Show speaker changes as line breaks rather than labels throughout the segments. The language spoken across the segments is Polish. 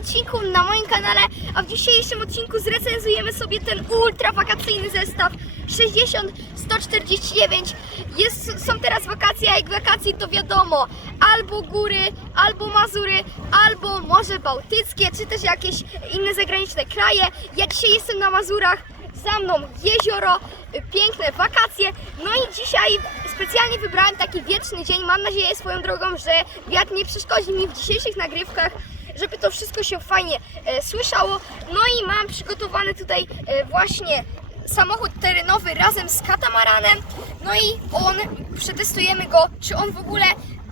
odcinku na moim kanale, a w dzisiejszym odcinku zrecenzujemy sobie ten ultra wakacyjny zestaw 60 149. Jest, są teraz wakacje, a jak wakacje to wiadomo, albo góry, albo Mazury, albo Morze Bałtyckie, czy też jakieś inne zagraniczne kraje. Ja dzisiaj jestem na Mazurach, za mną jezioro, piękne wakacje. No i dzisiaj specjalnie wybrałem taki wieczny dzień. Mam nadzieję swoją drogą, że wiatr nie przeszkodzi mi w dzisiejszych nagrywkach, żeby to wszystko się fajnie e, słyszało. No i mam przygotowany tutaj e, właśnie samochód terenowy razem z katamaranem. No i on, przetestujemy go, czy on w ogóle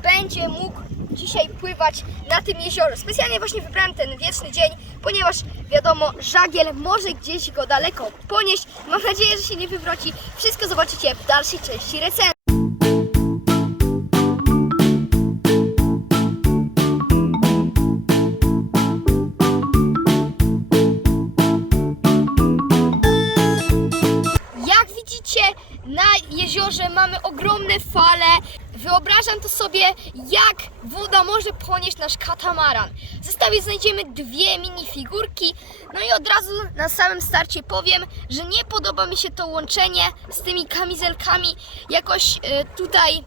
będzie mógł dzisiaj pływać na tym jeziorze. Specjalnie właśnie wybrałem ten wieczny dzień, ponieważ wiadomo, żagiel może gdzieś go daleko ponieść. Mam nadzieję, że się nie wywróci. Wszystko zobaczycie w dalszej części recenzji. Jeziorze mamy ogromne fale. Wyobrażam to sobie, jak woda może ponieść nasz katamaran. W zestawie znajdziemy dwie minifigurki. No i od razu na samym starcie powiem, że nie podoba mi się to łączenie z tymi kamizelkami. Jakoś e, tutaj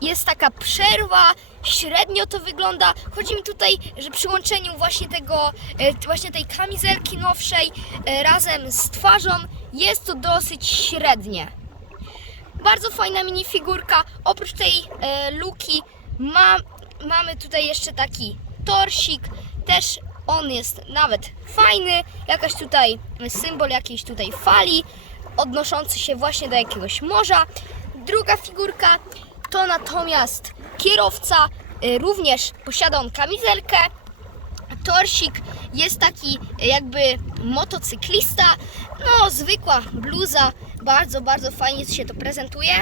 jest taka przerwa, średnio to wygląda. Chodzi mi tutaj, że przy łączeniu właśnie tego, e, właśnie tej kamizelki nowszej e, razem z twarzą jest to dosyć średnie. Bardzo fajna minifigurka. Oprócz tej e, luki ma, mamy tutaj jeszcze taki torsik. Też on jest nawet fajny. Jakaś tutaj symbol jakiejś tutaj fali odnoszący się właśnie do jakiegoś morza. Druga figurka to natomiast kierowca. e, Również posiada on kamizelkę. Torsik jest taki jakby motocyklista. No, zwykła bluza. Bardzo, bardzo fajnie się to prezentuje.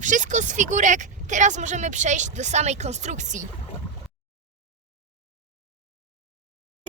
Wszystko z figurek. Teraz możemy przejść do samej konstrukcji.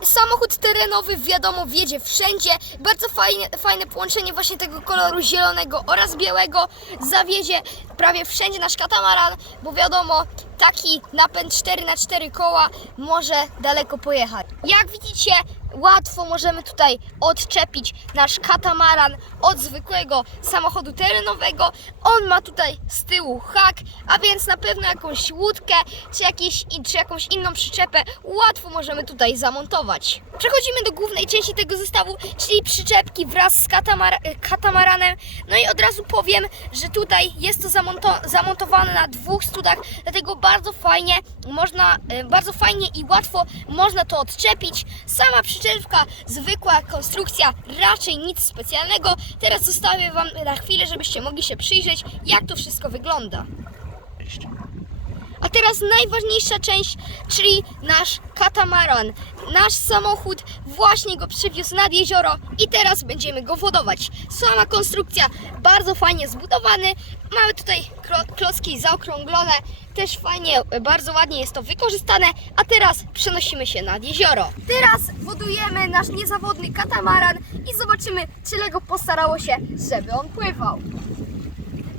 Samochód terenowy, wiadomo, wjedzie wszędzie. Bardzo fajne, fajne połączenie właśnie tego koloru zielonego oraz białego. Zawiezie prawie wszędzie nasz katamaran, bo wiadomo, taki napęd 4 na 4 koła może daleko pojechać. Jak widzicie, łatwo możemy tutaj odczepić nasz katamaran od zwykłego samochodu terenowego. On ma tutaj z tyłu hak, a więc na pewno jakąś łódkę czy, jakieś, czy jakąś inną przyczepę łatwo możemy tutaj zamontować. Przechodzimy do głównej części tego zestawu, czyli przyczepki wraz z katamar katamaranem. No i od razu powiem, że tutaj jest to zamonto zamontowane na dwóch studach, dlatego bardzo fajnie można, e, bardzo fajnie i łatwo można to odczepić. Sama przyczepka, zwykła konstrukcja, raczej nic specjalnego. Teraz zostawię Wam na chwilę, żebyście mogli się przyjrzeć, jak to wszystko wygląda. A teraz najważniejsza część, czyli nasz katamaran. Nasz samochód właśnie go przywiózł nad jezioro i teraz będziemy go wodować. Sama konstrukcja bardzo fajnie zbudowany. Mamy tutaj klocki zaokrąglone, też fajnie, bardzo ładnie jest to wykorzystane. A teraz przenosimy się nad jezioro. Teraz wodujemy nasz niezawodny katamaran i zobaczymy, czy Lego postarało się, żeby on pływał.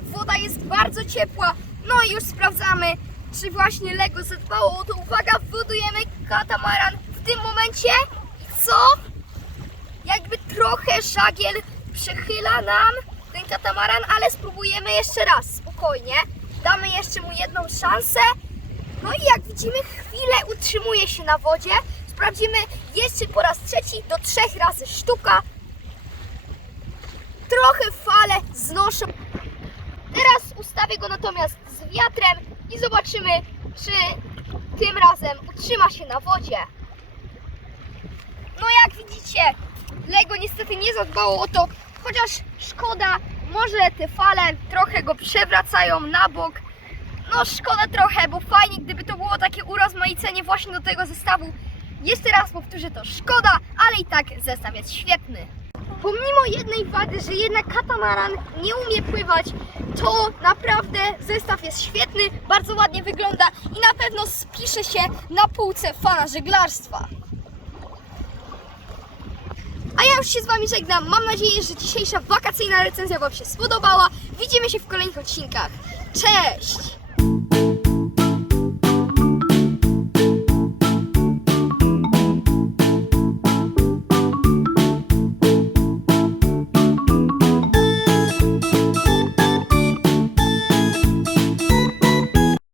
Woda jest bardzo ciepła. No i już sprawdzamy, czy właśnie Lego zadbało o to. Uwaga, wodujemy katamaran w tym momencie. I co? Jakby trochę żagiel przechyla nam ten katamaran, ale spróbujemy jeszcze raz, spokojnie. Damy jeszcze mu jedną szansę. No i jak widzimy, chwilę utrzymuje się na wodzie. Sprawdzimy jeszcze po raz trzeci do trzech razy sztuka. Trochę fale znoszą Teraz ustawię go natomiast z wiatrem i zobaczymy, czy tym razem utrzyma się na wodzie. No jak widzicie, Lego niestety nie zadbało o to, chociaż szkoda, może te fale trochę go przewracają na bok. No szkoda trochę, bo fajnie gdyby to było takie urozmaicenie właśnie do tego zestawu. Jeszcze raz powtórzę to, szkoda, ale i tak zestaw jest świetny. Pomimo jednej wady, że jednak katamaran nie umie pływać, to naprawdę zestaw jest świetny, bardzo ładnie wygląda i na pewno spisze się na półce fana żeglarstwa. A ja już się z Wami żegnam. Mam nadzieję, że dzisiejsza wakacyjna recenzja Wam się spodobała. Widzimy się w kolejnych odcinkach. Cześć!